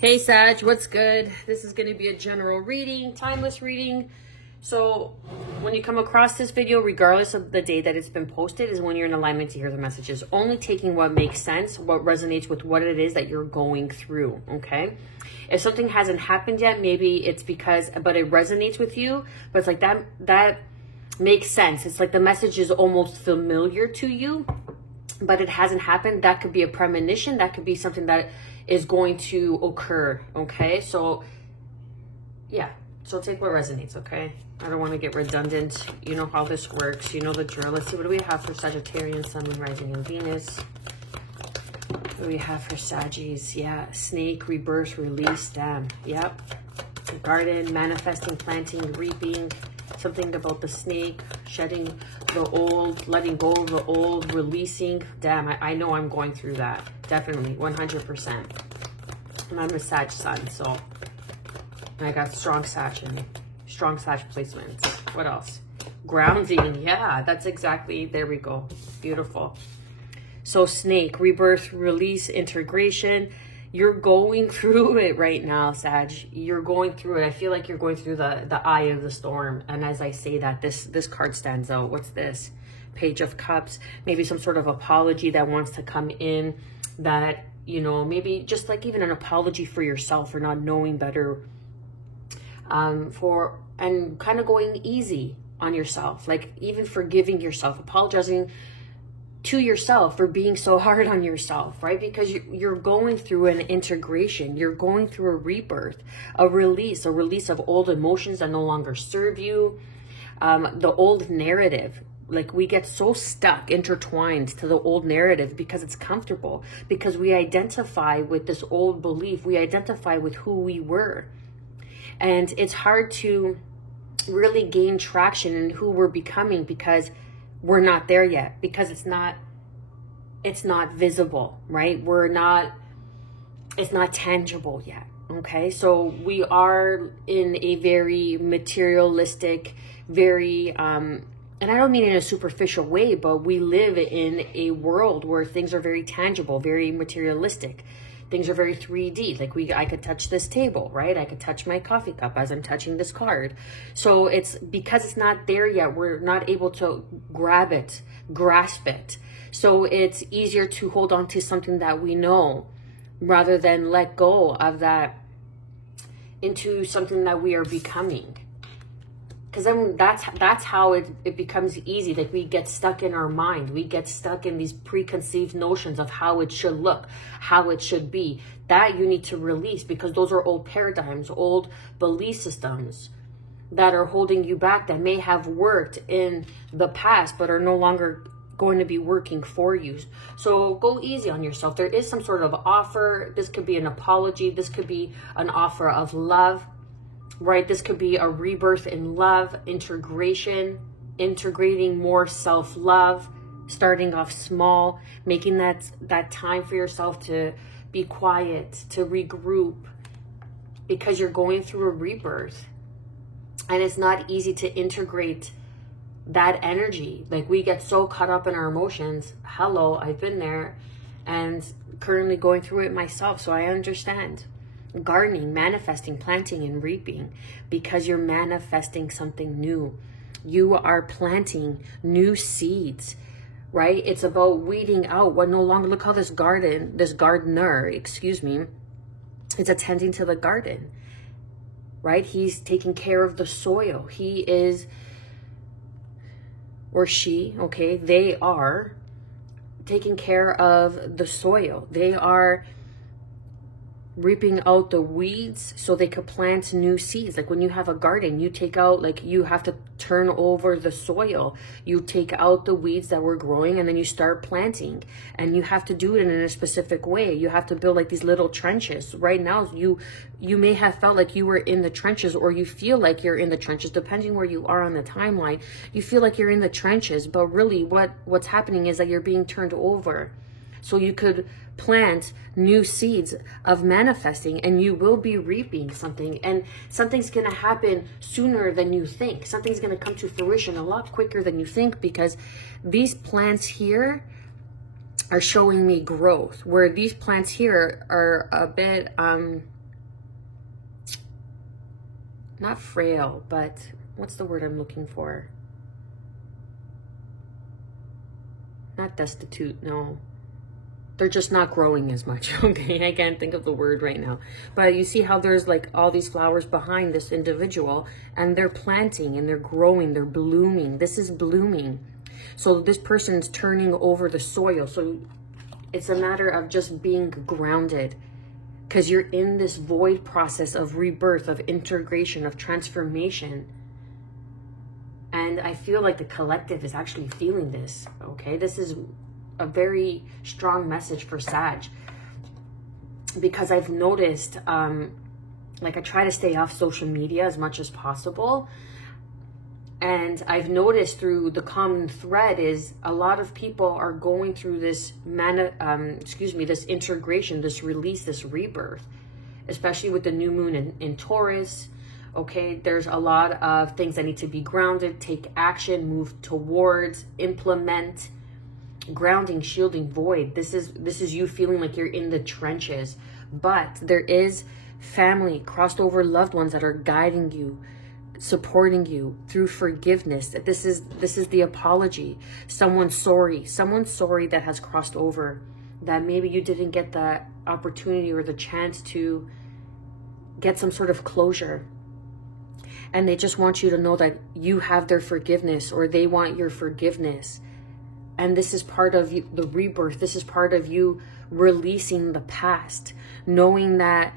Hey Sag, what's good? This is going to be a general reading, timeless reading. So when you come across this video, regardless of the day that it's been posted, is when you're in alignment to hear the messages. Only taking what makes sense, what resonates with what it is that you're going through, okay? If something hasn't happened yet, maybe it's because, but it resonates with you, but it's like that makes sense. It's like the message is almost familiar to you, but it hasn't happened. That could be a premonition. That could be something that is going to occur, okay? So, yeah. So take what resonates, okay? I don't want to get redundant. You know how this works. You know the drill. Let's see, what do we have for Sagittarian, Sun, Moon, Rising, and Venus? What do we have for Saggies? Yeah, snake, rebirth, release, damn. Yep. Garden, manifesting, planting, reaping. Something about the snake, shedding the old, letting go of the old, releasing. Damn, I know I'm going through that. Definitely, 100%. And I'm a Sag sun, so I got strong Sag in me. Strong Sag placements. What else? Grounding. Yeah, that's exactly, there we go. Beautiful. So snake, rebirth, release, integration. You're going through it right now, Sag. You're going through it. I feel like you're going through the eye of the storm. And as I say that, this card stands out. What's this? Page of Cups. Maybe some sort of apology that wants to come in, that, you know, maybe just like even an apology for yourself for not knowing better, and kind of going easy on yourself, like even forgiving yourself, apologizing to yourself for being so hard on yourself, right? Because you're going through an integration, you're going through a rebirth, a release of old emotions that no longer serve you, the old narrative. Like we get so stuck, intertwined to the old narrative because it's comfortable, because we identify with this old belief, we identify with who we were. And it's hard to really gain traction in who we're becoming because we're not there yet, because it's not visible, right? It's not tangible yet. Okay. So we are in a very materialistic, very, and I don't mean in a superficial way, but we live in a world where things are very tangible, very materialistic. Things are very 3D. Like I could touch this table, right? I could touch my coffee cup as I'm touching this card. So it's because it's not there yet, we're not able to grab it, grasp it. So it's easier to hold on to something that we know rather than let go of that into something that we are becoming. Because then that's how it becomes easy. Like we get stuck in our mind. We get stuck in these preconceived notions of how it should look, how it should be. That you need to release, because those are old paradigms, old belief systems that are holding you back, that may have worked in the past but are no longer going to be working for you. So go easy on yourself. There is some sort of offer. This could be an apology. This could be an offer of love. Right? This could be a rebirth in love, integration, integrating more self-love, starting off small, making that time for yourself to be quiet, to regroup, because you're going through a rebirth. And it's not easy to integrate that energy. Like we get so caught up in our emotions. Hello, I've been there and currently going through it myself, so I understand. Gardening, manifesting, planting, and reaping, because you're manifesting something new. You are planting new seeds, right? It's about weeding out what no longer, look how this gardener, excuse me, is attending to the garden, right? He's taking care of the soil. He is, or she, okay, they are taking care of the soil. They are reaping out the weeds so they could plant new seeds. Like when you have a garden, you take out, like you have to turn over the soil. You take out the weeds that were growing and then you start planting. And you have to do it in a specific way. You have to build like these little trenches. Right now, you may have felt like you were in the trenches, or you feel like you're in the trenches, depending where you are on the timeline. You feel like you're in the trenches, but really what's happening is that you're being turned over. So you could plant new seeds of manifesting, and you will be reaping something, and something's going to happen sooner than you think. Something's going to come to fruition a lot quicker than you think, because these plants here are showing me growth, where these plants here are a bit not frail, but what's the word I'm looking for? Not destitute, no. They're just not growing as much, okay? I can't think of the word right now. But you see how there's like all these flowers behind this individual, and they're planting and they're growing, they're blooming. This is blooming. So this person's turning over the soil. So it's a matter of just being grounded, because you're in this void process of rebirth, of integration, of transformation. And I feel like the collective is actually feeling this, okay? This is a very strong message for Sag, because I've noticed, like, I try to stay off social media as much as possible. And I've noticed through the common thread is a lot of people are going through this this integration, this release, this rebirth, especially with the new moon in Taurus. Okay, there's a lot of things that need to be grounded, take action, move towards, implement. Grounding, shielding, void. This is you feeling like you're in the trenches, but there is family, crossed over loved ones that are guiding you, supporting you through forgiveness. This is the apology. Someone sorry that has crossed over, that maybe you didn't get the opportunity or the chance to get some sort of closure, and they just want you to know that you have their forgiveness, or they want your forgiveness. And this is part of the rebirth. This is part of you releasing the past, knowing that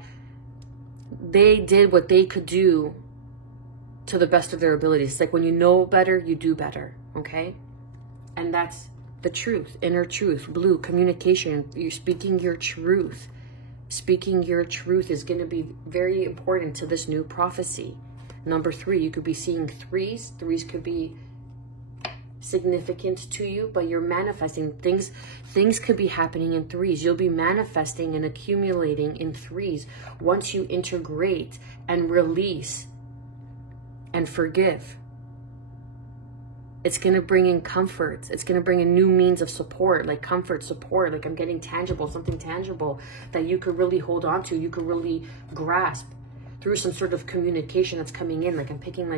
they did what they could do to the best of their abilities. It's like when you know better, you do better, okay? And that's the truth, inner truth, blue, communication. You're speaking your truth. Speaking your truth is going to be very important to this new prophecy. Number 3, you could be seeing threes. Threes could be significant to you, but you're manifesting things. Things could be happening in threes. You'll be manifesting and accumulating in threes once you integrate and release and forgive. It's going to bring in comfort. It's going to bring in new means of support, like comfort, support, like I'm getting tangible, something tangible that you could really hold on to, you could really grasp through some sort of communication that's coming in. Like I'm picking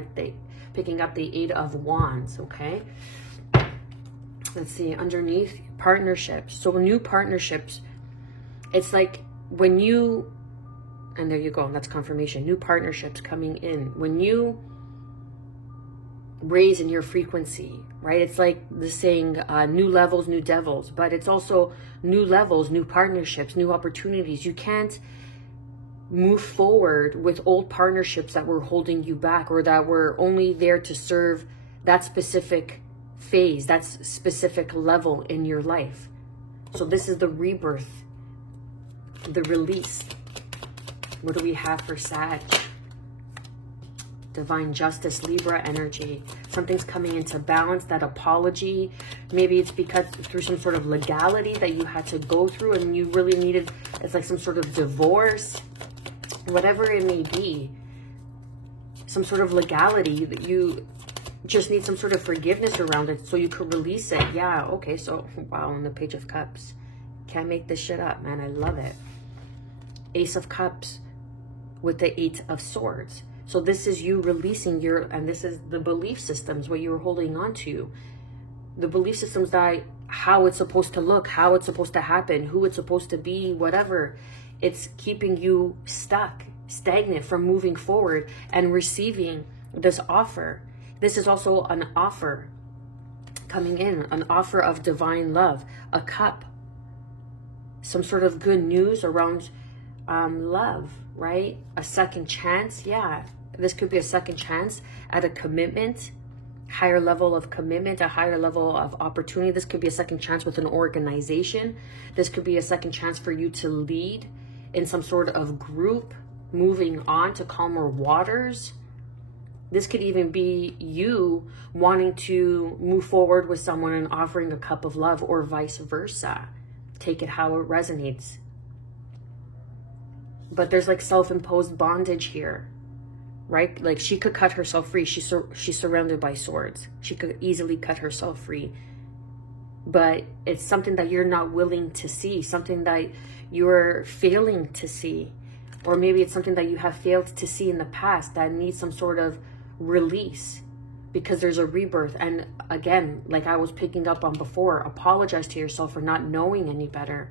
up the 8 of Wands, okay? Let's see, underneath, partnerships. So new partnerships, it's like when you, and there you go, that's confirmation, new partnerships coming in. When you raise in your frequency, right? It's like the saying, new levels, new devils, but it's also new levels, new partnerships, new opportunities. You can't move forward with old partnerships that were holding you back, or that were only there to serve that specific phase, that specific level in your life. So this is the rebirth, the release. What do we have for Sag? Divine justice, Libra energy. Something's coming into balance. That apology, maybe it's because through some sort of legality that you had to go through, and you really needed, it's like some sort of divorce, whatever it may be, some sort of legality that you just need some sort of forgiveness around it so you could release it. Yeah, okay, so wow, on the Page of Cups. Can't make this shit up, man. I love it. Ace of Cups with the 8 of Swords. So this is you releasing your, and this is the belief systems, what you were holding on to. The belief systems that how it's supposed to look, how it's supposed to happen, who it's supposed to be, whatever. It's keeping you stuck, stagnant from moving forward and receiving this offer. This is also an offer coming in, an offer of divine love, a cup, some sort of good news around love, right? A second chance. Yeah, this could be a second chance at a commitment, higher level of commitment, a higher level of opportunity. This could be a second chance with an organization. This could be a second chance for you to lead in some sort of group, moving on to calmer waters. This could even be you wanting to move forward with someone and offering a cup of love, or vice versa. Take it how it resonates. But there's like self-imposed bondage here, right? Like she could cut herself free. She's surrounded by swords. She could easily cut herself free. But it's something that you're not willing to see, something that you're failing to see. Or maybe it's something that you have failed to see in the past that needs some sort of release, because there's a rebirth. And again, like I was picking up on before, apologize to yourself for not knowing any better,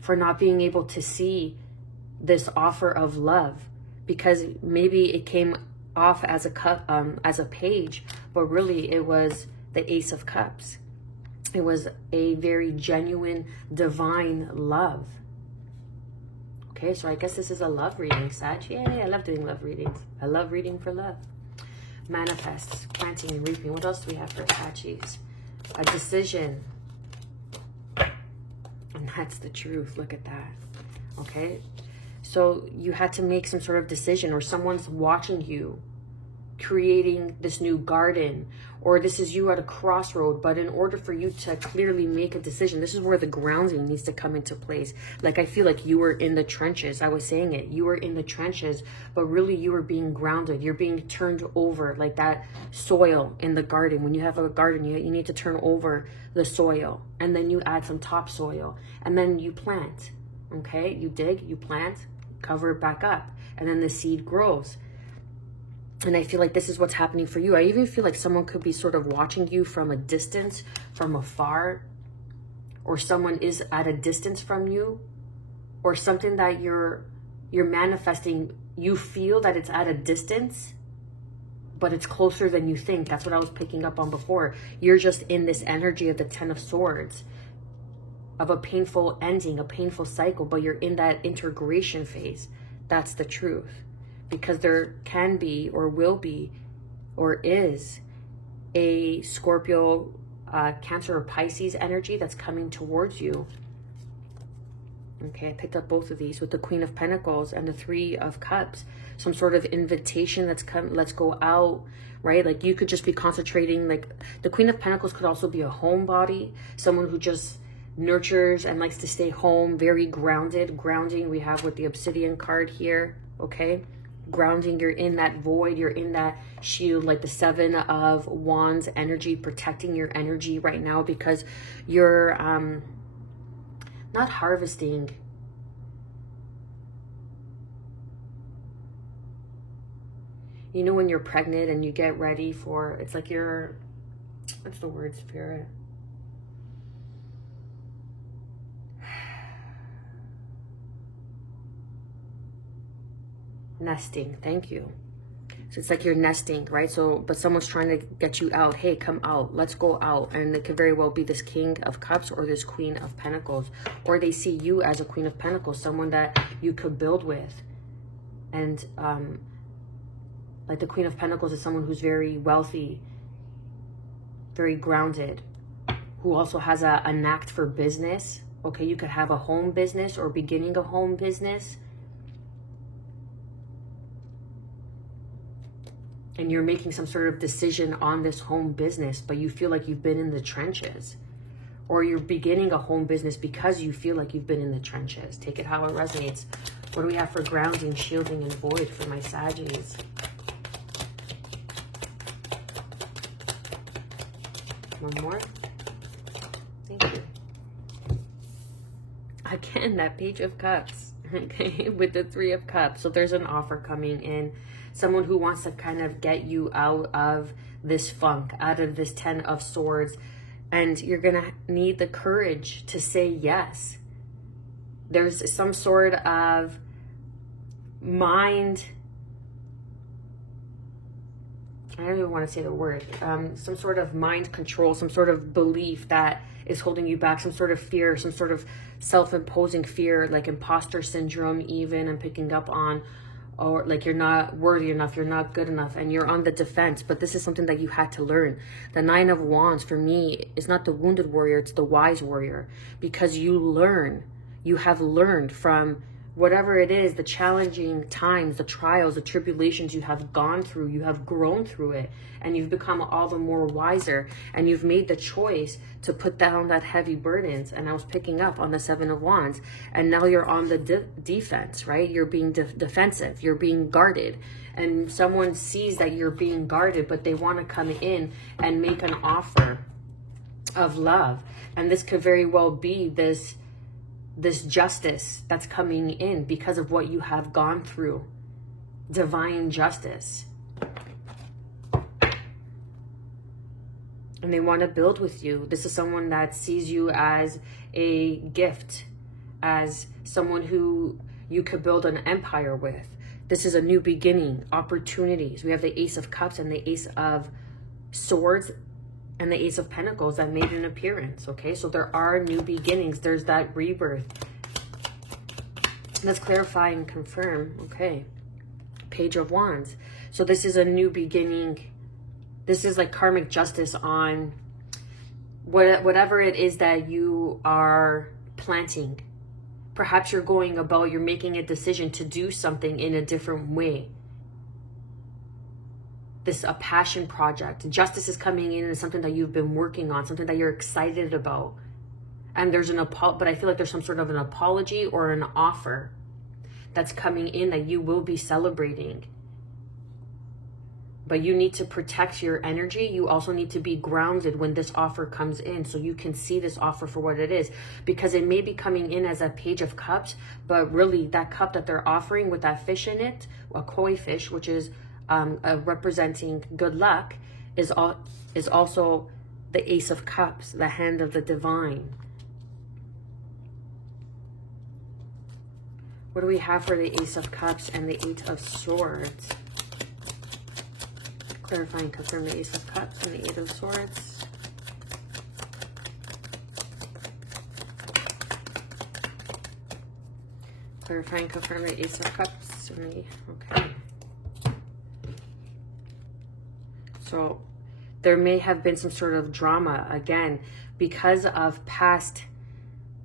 for not being able to see this offer of love, because maybe it came off as a as a page, but really it was the Ace of Cups. It was a very genuine, divine love. Okay, so I guess this is a love reading, Sag. Yay, I love doing love readings. I love reading for love. Manifests, planting and reaping. What else do we have for Saggies? A decision. And that's the truth. Look at that. Okay, so you had to make some sort of decision, or someone's watching you creating this new garden, or this is you at a crossroad. But in order for you to clearly make a decision, this is where the grounding needs to come into place. Like, I feel like you were in the trenches. I was saying it, you were in the trenches, but really you were being grounded. You're being turned over, like that soil in the garden. When you have a garden, you need to turn over the soil, and then you add some topsoil, and then you plant. Okay, you dig, you plant, cover it back up, and then the seed grows. And I feel like this is what's happening for you. I even feel like someone could be sort of watching you from a distance, from afar, or someone is at a distance from you, or something that you're manifesting. You feel that it's at a distance, but it's closer than you think. That's what I was picking up on before. You're just in this energy of the Ten of Swords, of a painful ending, a painful cycle, but you're in that integration phase. That's the truth. Because there can be, or will be, or is a Scorpio, Cancer, or Pisces energy that's coming towards you. Okay, I picked up both of these with the Queen of Pentacles and the Three of Cups. Some sort of invitation that's come, let's go out, right? Like you could just be concentrating, like the Queen of Pentacles could also be a homebody, someone who just nurtures and likes to stay home, very grounded. Grounding we have with the Obsidian card here, okay? Grounding, you're in that void, you're in that shield, like the Seven of Wands energy, protecting your energy right now, because you're not harvesting. You know when you're pregnant and you get ready for, it's like you're, what's the word, Spirit? Nesting. Thank you. So it's like you're nesting, right? So, but someone's trying to get you out. Hey, come out. Let's go out. And it could very well be this King of Cups or this Queen of Pentacles. Or they see you as a Queen of Pentacles, someone that you could build with. And like the Queen of Pentacles is someone who's very wealthy, very grounded, who also has a knack for business. Okay, you could have a home business or beginning a home business. And you're making some sort of decision on this home business, but you feel like you've been in the trenches. Or you're beginning a home business because you feel like you've been in the trenches. Take it how it resonates. What do we have for grounding, shielding, and void for my Saggies? One more. Thank you. Again, that Page of Cups. Okay, with the Three of Cups. So there's an offer coming in. Someone who wants to kind of get you out of this funk, out of this Ten of Swords. And you're going to need the courage to say yes. There's some sort of mind, I don't even want to say the word, some sort of mind control, some sort of belief that is holding you back, some sort of fear, some sort of self-imposing fear, like imposter syndrome even, I'm picking up on, or like you're not worthy enough, you're not good enough, and you're on the defense. But this is something that you had to learn. The Nine of Wands for me is not the wounded warrior, it's the wise warrior, because you have learned from whatever it is, the challenging times, the trials, the tribulations you have gone through, you have grown through it, and you've become all the more wiser, and you've made the choice to put down that heavy burdens. And I was picking up on the Seven of Wands, and now you're on the defense, right? You're being defensive, you're being guarded, and someone sees that you're being guarded, but they want to come in and make an offer of love. And this could very well be this this justice that's coming in because of what you have gone through. Divine justice. And they want to build with you. This is someone that sees you as a gift, as someone who you could build an empire with. This is a new beginning, opportunities. We have the Ace of Cups and the Ace of Swords and the Ace of Pentacles that made an appearance, okay? So there are new beginnings. There's that rebirth. Let's clarify and confirm, okay? Page of Wands. So this is a new beginning. This is like karmic justice on whatever it is that you are planting. Perhaps you're going about, you're making a decision to do something in a different way. This a passion project. Justice is coming in and something that you've been working on, something that you're excited about. And there's but I feel like there's some sort of an apology or an offer that's coming in that you will be celebrating. But you need to protect your energy. You also need to be grounded when this offer comes in so you can see this offer for what it is. Because it may be coming in as a Page of Cups, but really that cup that they're offering with that fish in it, a koi fish, which is representing good luck, is also the Ace of Cups, the hand of the divine. What do we have for the Ace of Cups and the Eight of Swords? Clarify and confirm the Ace of Cups and the Eight of Swords. Clarify and confirm the Ace of Cups and the, okay. So there may have been some sort of drama, again, because of past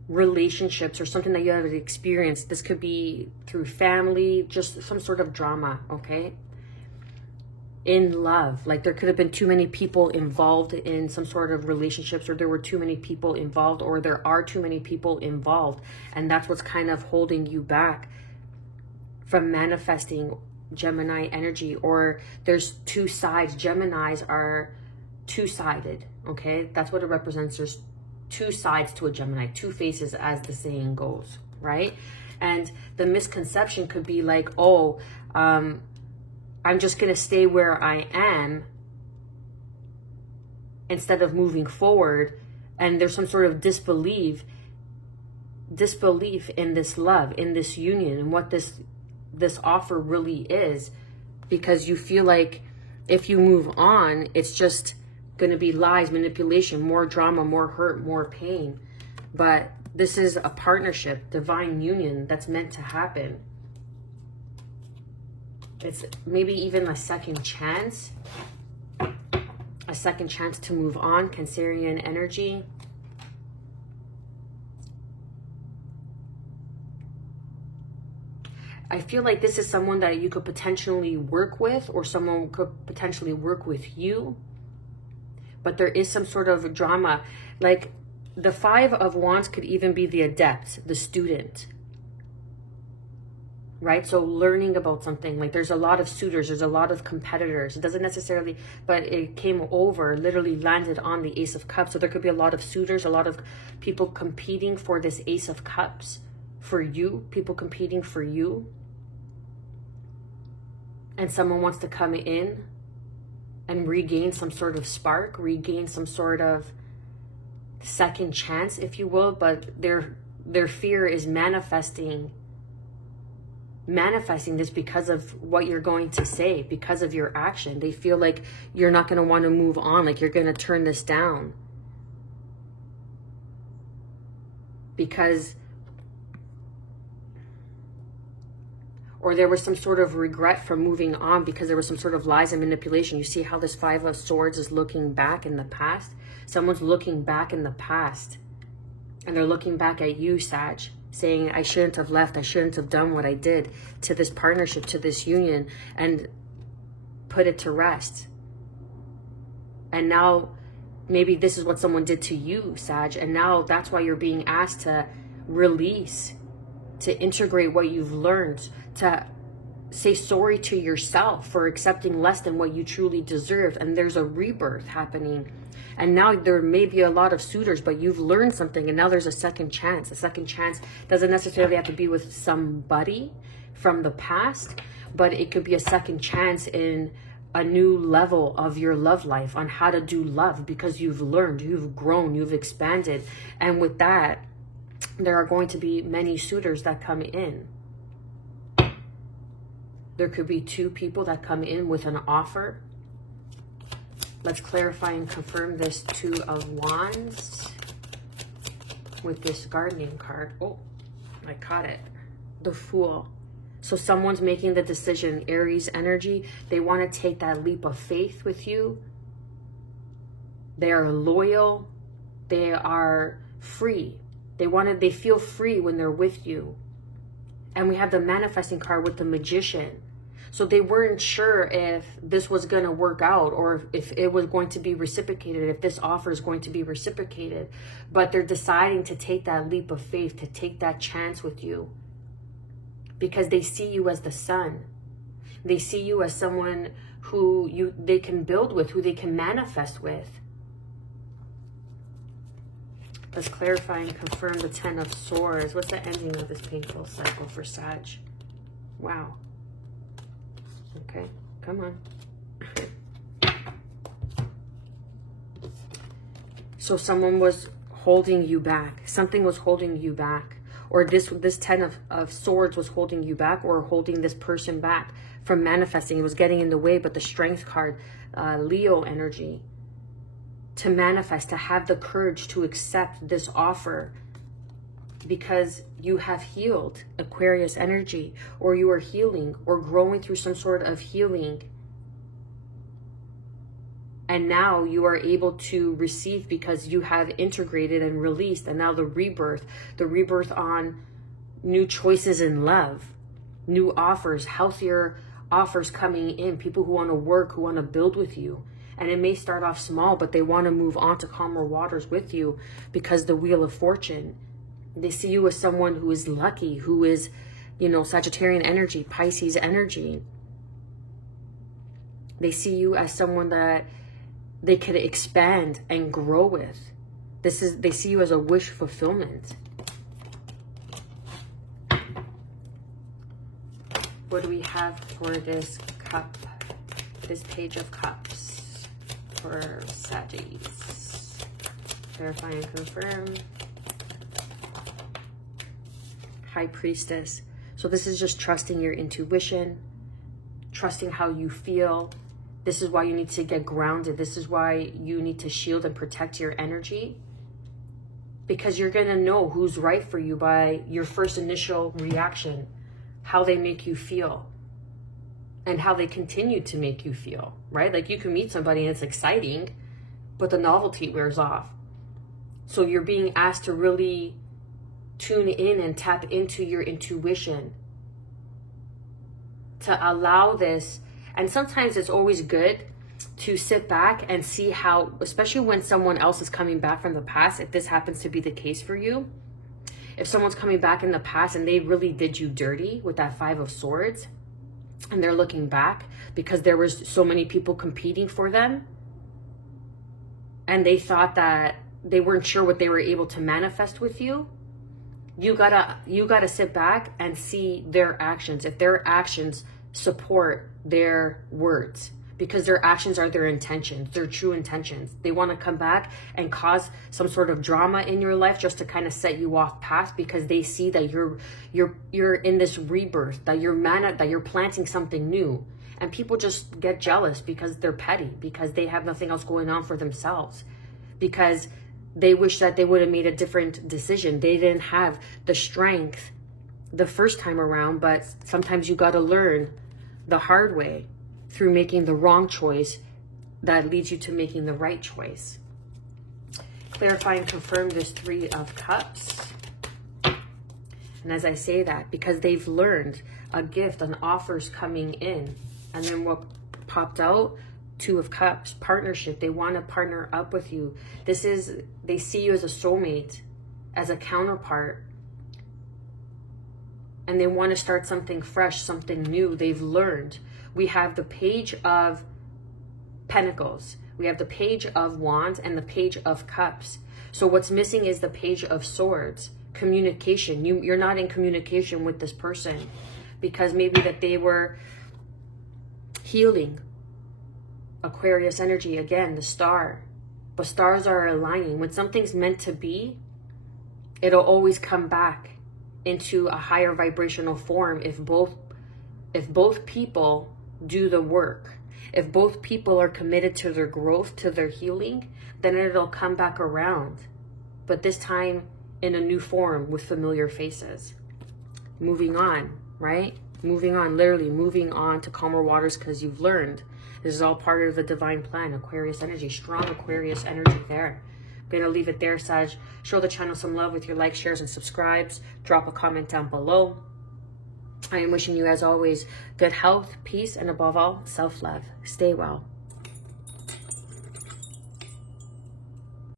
relationships or something that you have experienced. This could be through family, just some sort of drama, okay? In love, like there could have been too many people involved in some sort of relationships, or there were too many people involved, or there are too many people involved, and that's what's kind of holding you back from manifesting Gemini energy. Or there's two sides. Geminis are two-sided, okay? That's what it represents. There's two sides to a Gemini, two faces, as the saying goes, right? And the misconception could be like, oh, I'm just going to stay where I am instead of moving forward. And there's some sort of disbelief in this love, in this union, and what this offer really is, because you feel like if you move on, it's just going to be lies, manipulation, more drama, more hurt, more pain. But this is a partnership, divine union that's meant to happen. It's maybe even a second chance to move on. Cancerian energy. I feel like this is someone that you could potentially work with, or someone could potentially work with you. But there is some sort of drama. Like the Five of Wands could even be the adept, the student. Right? So learning about something, like there's a lot of suitors, there's a lot of competitors. It doesn't necessarily, but it came over, literally landed on the Ace of Cups. So there could be a lot of suitors, a lot of people competing for this Ace of Cups for you, people competing for you. And someone wants to come in and regain some sort of spark, regain some sort of second chance, if you will. But their fear is manifesting this because of what you're going to say, because of your action. They feel like you're not going to want to move on, like you're going to turn this down. Because, or there was some sort of regret for moving on because there was some sort of lies and manipulation. You see how this Five of Swords is looking back in the past? Someone's looking back in the past, and they're looking back at you, Sag, saying, I shouldn't have left. I shouldn't have done what I did to this partnership, to this union, and put it to rest. And now maybe this is what someone did to you, Sag, and now that's why you're being asked to release, to integrate what you've learned, to say sorry to yourself for accepting less than what you truly deserve. And there's a rebirth happening. And now there may be a lot of suitors, but you've learned something, and now there's a second chance. A second chance doesn't necessarily have to be with somebody from the past, but it could be a second chance in a new level of your love life on how to do love, because you've learned, you've grown, you've expanded. And with that, there are going to be many suitors that come in. There could be two people that come in with an offer. Let's clarify and confirm this Two of Wands with this gardening card. Oh, I caught it. The Fool. So someone's making the decision, Aries energy. They want to take that leap of faith with you. They are loyal. They are free. They feel free when they're with you. And we have the manifesting card with the Magician. So they weren't sure if this was going to work out, or if it was going to be reciprocated, if this offer is going to be reciprocated. But they're deciding to take that leap of faith, to take that chance with you, because they see you as the sun. They see you as someone who they can build with, who they can manifest with. Let's clarify and confirm the Ten of Swords. What's the ending of this painful cycle for Sag? Wow. Okay, come on. So someone was holding you back. Something was holding you back. Or this Ten of Swords was holding you back, or holding this person back from manifesting. It was getting in the way. But the Strength card, Leo energy, to manifest, to have the courage to accept this offer, because you have healed, Aquarius energy, or you are healing or growing through some sort of healing. And now you are able to receive because you have integrated and released. And now the rebirth on new choices in love, new offers, healthier offers coming in, people who want to work, who want to build with you. And it may start off small, but they want to move on to calmer waters with you, because the Wheel of Fortune, they see you as someone who is lucky, who is, Sagittarian energy, Pisces energy. They see you as someone that they could expand and grow with. They see you as a wish fulfillment. What do we have for this cup? This Page of Cups for Saggies. Verify and confirm. High Priestess. So this is just trusting your intuition, trusting how you feel. This is why you need to get grounded. This is why you need to shield and protect your energy, because you're going to know who's right for you by your first initial reaction, how they make you feel, and how they continue to make you feel, right? Like you can meet somebody and it's exciting, but the novelty wears off. So you're being asked to really tune in and tap into your intuition, to allow this. And sometimes it's always good to sit back and see how, especially when someone else is coming back from the past, if this happens to be the case for you, if someone's coming back in the past and they really did you dirty with that Five of Swords, and they're looking back because there was so many people competing for them, and they thought that they weren't sure what they were able to manifest with you, you gotta sit back and see their actions, if their actions support their words, because their actions are their intentions, their true intentions. They want to come back and cause some sort of drama in your life just to kind of set you off path, because they see that you're in this rebirth, that you're planting something new. And people just get jealous because they're petty, because they have nothing else going on for themselves, because they wish that they would have made a different decision. They didn't have the strength the first time around, but sometimes you got to learn the hard way through making the wrong choice that leads you to making the right choice. Clarify and confirm this Three of Cups. And as I say that, because they've learned a gift, an offer's coming in. And then what popped out? Two of Cups, partnership. They want to partner up with you. They see you as a soulmate, as a counterpart. and they want to start something fresh, something new. They've learned. We have the Page of Pentacles. We have the Page of Wands and the Page of Cups. So what's missing is the Page of Swords. Communication. You're not in communication with this person because maybe that they were healing. Aquarius energy, again, the star. But stars are aligning. When something's meant to be, it'll always come back into a higher vibrational form if both people do the work. If both people are committed to their growth, to their healing, then it'll come back around. But this time in a new form with familiar faces. Moving on, right? Moving on, literally moving on to calmer waters because you've learned. This is all part of the divine plan. Aquarius energy, strong Aquarius energy there. I'm going to leave it there, Sag. Show the channel some love with your likes, shares, and subscribes. Drop a comment down below. I am wishing you, as always, good health, peace, and above all, self-love. Stay well.